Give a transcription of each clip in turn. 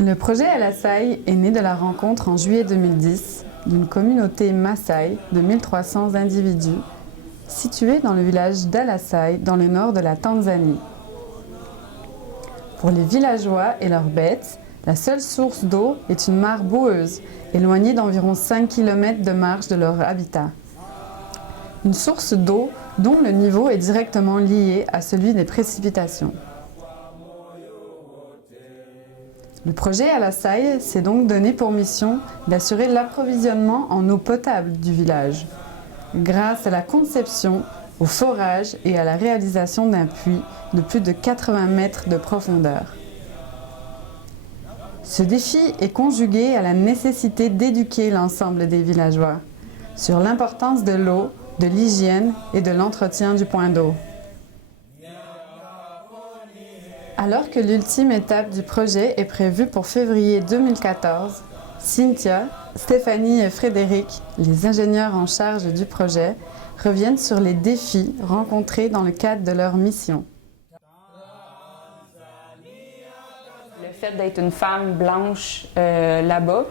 Le projet Alasai est né de la rencontre en juillet 2010 d'une communauté Maasai de 1300 individus située dans le village d'Alasai dans le nord de la Tanzanie. Pour les villageois et leurs bêtes, la seule source d'eau est une mare boueuse, éloignée d'environ 5 km de marche de leur habitat. Une source d'eau dont le niveau est directement lié à celui des précipitations. Le projet Alasai s'est donc donné pour mission d'assurer l'approvisionnement en eau potable du village, grâce à la conception, au forage et à la réalisation d'un puits de plus de 80 mètres de profondeur. Ce défi est conjugué à la nécessité d'éduquer l'ensemble des villageois sur l'importance de l'eau, de l'hygiène et de l'entretien du point d'eau. Alors que l'ultime étape du projet est prévue pour février 2014, Cynthia, Stéphanie et Frédéric, les ingénieurs en charge du projet, reviennent sur les défis rencontrés dans le cadre de leur mission. Le fait d'être une femme blanche là-bas,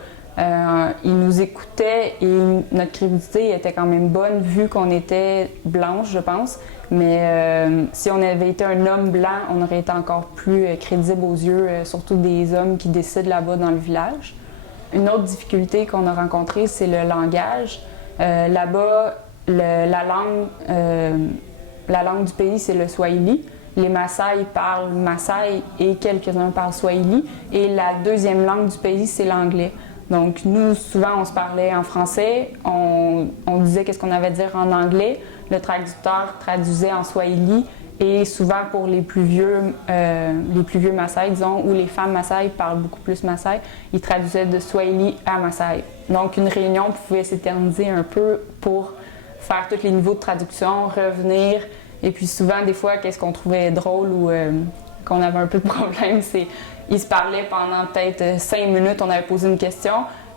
ils nous écoutaient et notre crédibilité était quand même bonne vu qu'on était blanche, je pense. Mais si on avait été un homme blanc, on aurait été encore plus crédible aux yeux, surtout des hommes qui décident là-bas dans le village. Une autre difficulté qu'on a rencontrée, c'est le langage. Là-bas, la langue du pays, c'est le Swahili. Les Maasai parlent Maasai et quelques-uns parlent Swahili. Et la deuxième langue du pays, c'est l'anglais. Donc nous, souvent, on se parlait en français, on disait qu'est-ce qu'on avait à dire en anglais. Le traducteur traduisait en Swahili. Et souvent, pour les plus vieux Maasai, disons, ou les femmes Maasai parlent beaucoup plus Maasai, ils traduisaient de Swahili à Maasai. Donc une réunion pouvait s'éterniser un peu pour faire tous les niveaux de traduction, revenir. Et puis souvent, des fois, qu'est-ce qu'on trouvait drôle ou qu'on avait un peu de problème, c'est qu'ils se parlaient pendant peut-être 5 minutes, on avait posé une question,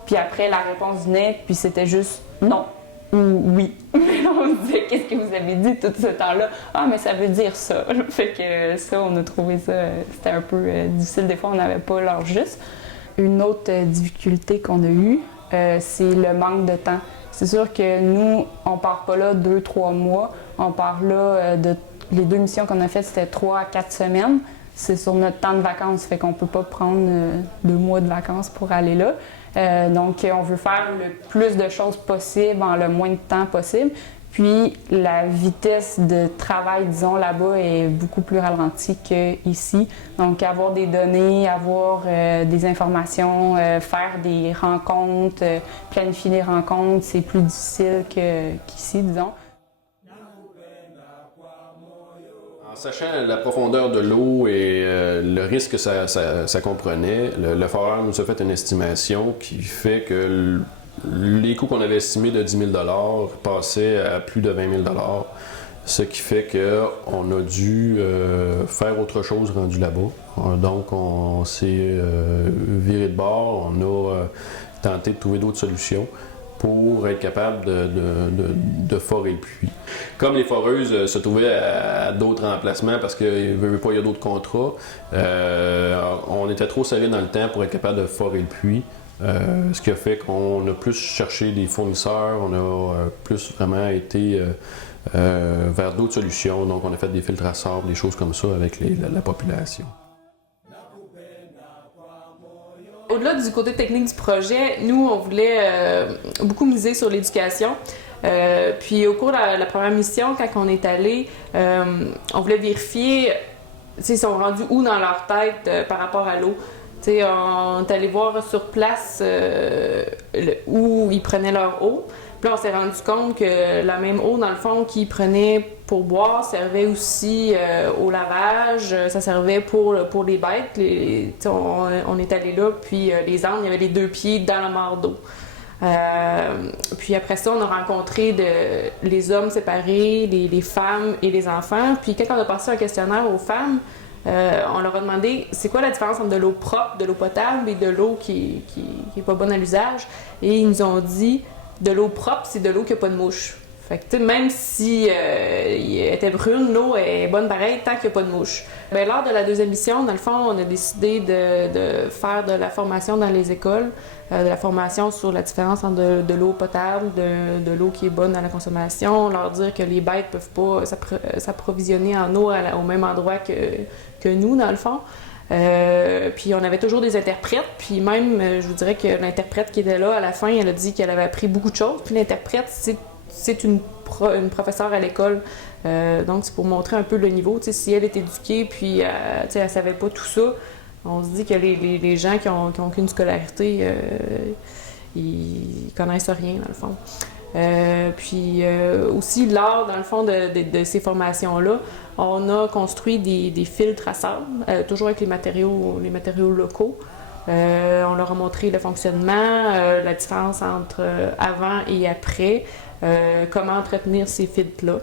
puis après, la réponse venait, puis c'était juste non ou oui. On se disait, qu'est-ce que vous avez dit tout ce temps-là? Ah, mais ça veut dire ça. Fait que ça, on a trouvé ça, c'était un peu difficile. Des fois, on n'avait pas l'heure juste. Une autre difficulté qu'on a eue, c'est le manque de temps. C'est sûr que nous, on part pas là 2-3 mois. On part là les 2 missions qu'on a faites, c'était 3 à 4 semaines. C'est sur notre temps de vacances, fait qu'on peut pas prendre 2 mois de vacances pour aller là. Donc, on veut faire le plus de choses possible en le moins de temps possible. Puis, la vitesse de travail, disons, là-bas est beaucoup plus ralentie qu'ici. Donc, avoir des données, avoir des informations, faire des rencontres, planifier des rencontres, c'est plus difficile qu'ici, disons. En sachant la profondeur de l'eau et le risque que ça comprenait, le foreur nous a fait une estimation qui fait que les coûts qu'on avait estimés de 10 000 $ passaient à plus de 20 000 $. Ce qui fait qu'on a dû faire autre chose rendu là-bas. Donc on s'est viré de bord, on a tenté de trouver d'autres solutions pour être capable de forer le puits. Comme les foreuses se trouvaient à d'autres emplacements parce qu'il n'y a d'autres contrats, on était trop serré dans le temps pour être capable de forer le puits. Ce qui a fait qu'on a plus cherché des fournisseurs, on a plus vraiment été vers d'autres solutions. Donc on a fait des filtres à sable, des choses comme ça avec la population. Au-delà du côté technique du projet, nous, on voulait beaucoup miser sur l'éducation. Puis au cours de la première mission, quand on est allé, on voulait vérifier ils sont rendus où dans leur tête par rapport à l'eau. On est allé voir sur place où ils prenaient leur eau. Puis là, on s'est rendu compte que la même eau, dans le fond, qu'ils prenaient pour boire, servait aussi au lavage, ça servait pour les bêtes. On est allé là, puis les ânes, il y avait les 2 pieds dans la mare d'eau. Puis après ça, on a rencontré les hommes séparés, les femmes et les enfants. Puis quand on a passé un questionnaire aux femmes, on leur a demandé c'est quoi la différence entre de l'eau propre, de l'eau potable et de l'eau qui est pas bonne à l'usage. Et ils nous ont dit de l'eau propre, c'est de l'eau qui n'a pas de mouche. Fait que, tu sais, même si elle était brune, l'eau est bonne pareil tant qu'il n'y a pas de mouches. Bien, lors de la deuxième mission, dans le fond, on a décidé de faire de la formation dans les écoles, de la formation sur la différence entre de l'eau potable, de l'eau qui est bonne à la consommation, leur dire que les bêtes ne peuvent pas s'approvisionner en eau au même endroit que nous, dans le fond. Puis on avait toujours des interprètes, puis même, je vous dirais que l'interprète qui était là, à la fin, elle a dit qu'elle avait appris beaucoup de choses. Puis l'interprète, c'est une professeure à l'école, donc c'est pour montrer un peu le niveau. Tu sais, si elle est éduquée, puis tu sais, elle savait pas tout ça, on se dit que les gens qui ont aucune scolarité, ils connaissent rien, dans le fond. Puis aussi, lors, dans le fond, de ces formations-là, on a construit des filtres à sable, toujours avec les matériaux locaux. On leur a montré le fonctionnement, la différence entre avant et après, comment entretenir ces filtres-là.